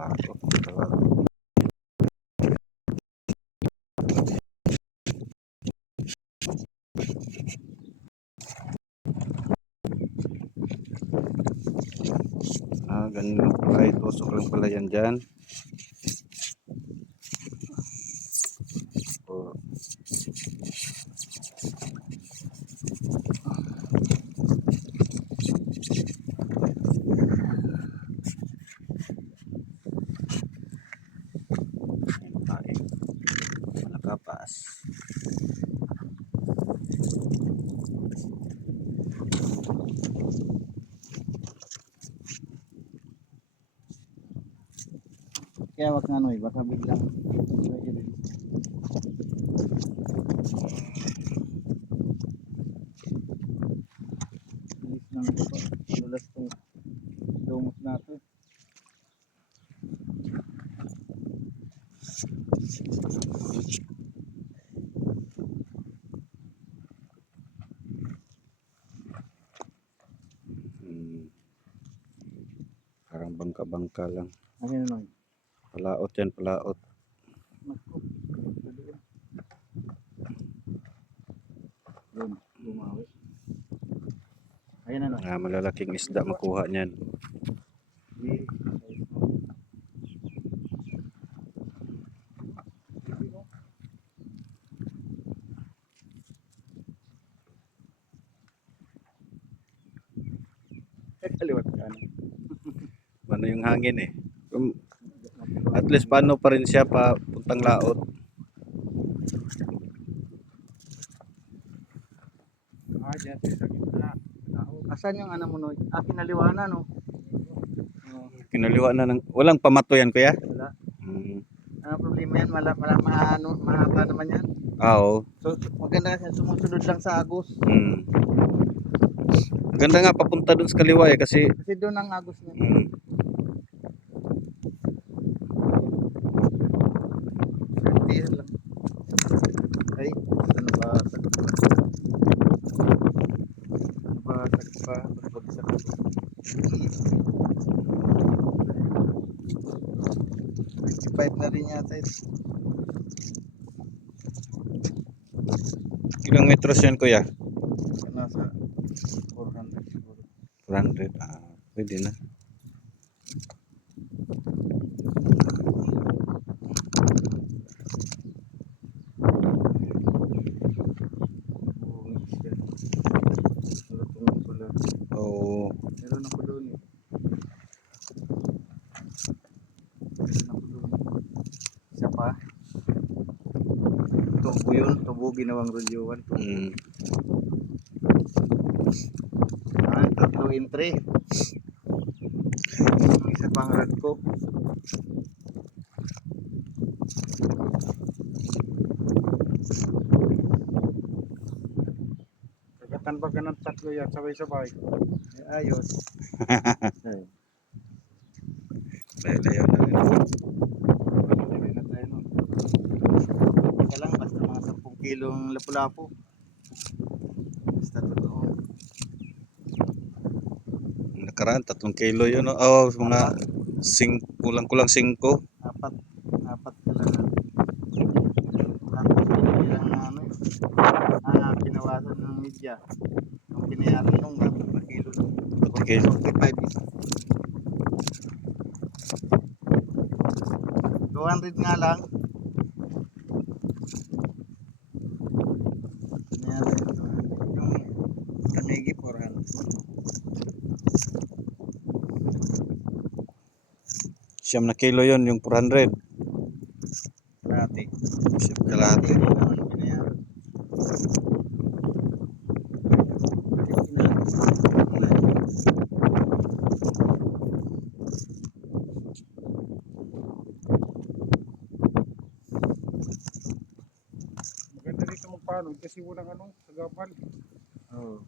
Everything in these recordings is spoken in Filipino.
Laot talaga. Ganun lang pala. Itusok lang pala yan dyan. Oh. Malakapas. Kaya wag nga baka biglang alis lang ito po. Dulas itong lumot natin. Parang bangka-bangka lang. Ayun na Palaot yan, palaot. Naku. Yun, bumawi. Ayun na Malalaking isda makuha niyan. Kaliwat ka na. Ano yung hangin eh. At least paano pa rin siya papuntang laot. Dyan sa gitna. Asan yung ano mo no? Kinaliwa na no? Kinaliwa na ng... Walang pamato yan kuya? Wala. Hmm. Ano problema yan? Mahaba naman yan. Oo. So maganda kasi sumusunod lang sa agos. Maganda nga papunta dun sa kaliwa eh kasi doon ang agos niya. Yan lang. Ay, nabasag pa. Nabasag pa. Bagsak pa. 25 na rin yata ito. ilang metros yan kuya? Nasa 400 siguro. 400. Pwede na. Oo. Meron ako doon eh. Isa pa. Tubo yun. Tubo ginawang rolyuan. Tatlo entry. Isa pang rad ko. Kagatan ba ka ng tatlo yan sabay-sabay? Ayos. Layo na rin. Isa lang basta mga 10 kilong lapu-lapu. Basta totoo. Nakaraan 3 kilo yun. Oh, mga kulang-kulang 5. Apat ka lang. Tapos bilang na pinawasan ng media. Ang pinayaran nung 4 kilo lang. 45 isa. 200 nga lang. Yung kanigi 400. Siyam na kilo yun, yung 400. Kalahati. Siyam kalahati. Maganda dito magpaano kasi walang sagapan. Oo.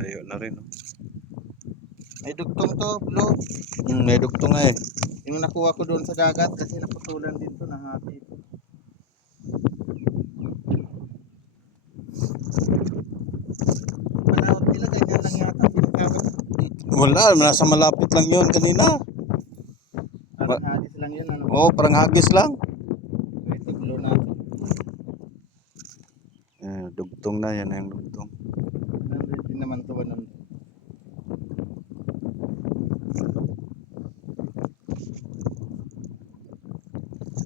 Layo na rin. May dugtong to, Blo. May dugtong nga eh. Yung nakuha ko doon sa dagat kasi naputulan dito, nahati ito. Panahon nila ganyan lang yata pinagkakot. Wala, nasa malapit lang yun kanina. Parang hadis lang yun, ano? Oo, parang hagis lang. Ito, blow na. Dugtong na yan, yung dugtong. Nandito din naman to, ano?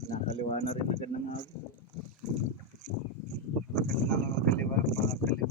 Nakaliwa na rin agad ng agos. Bakit naman kaliwa? Mga kaliwa.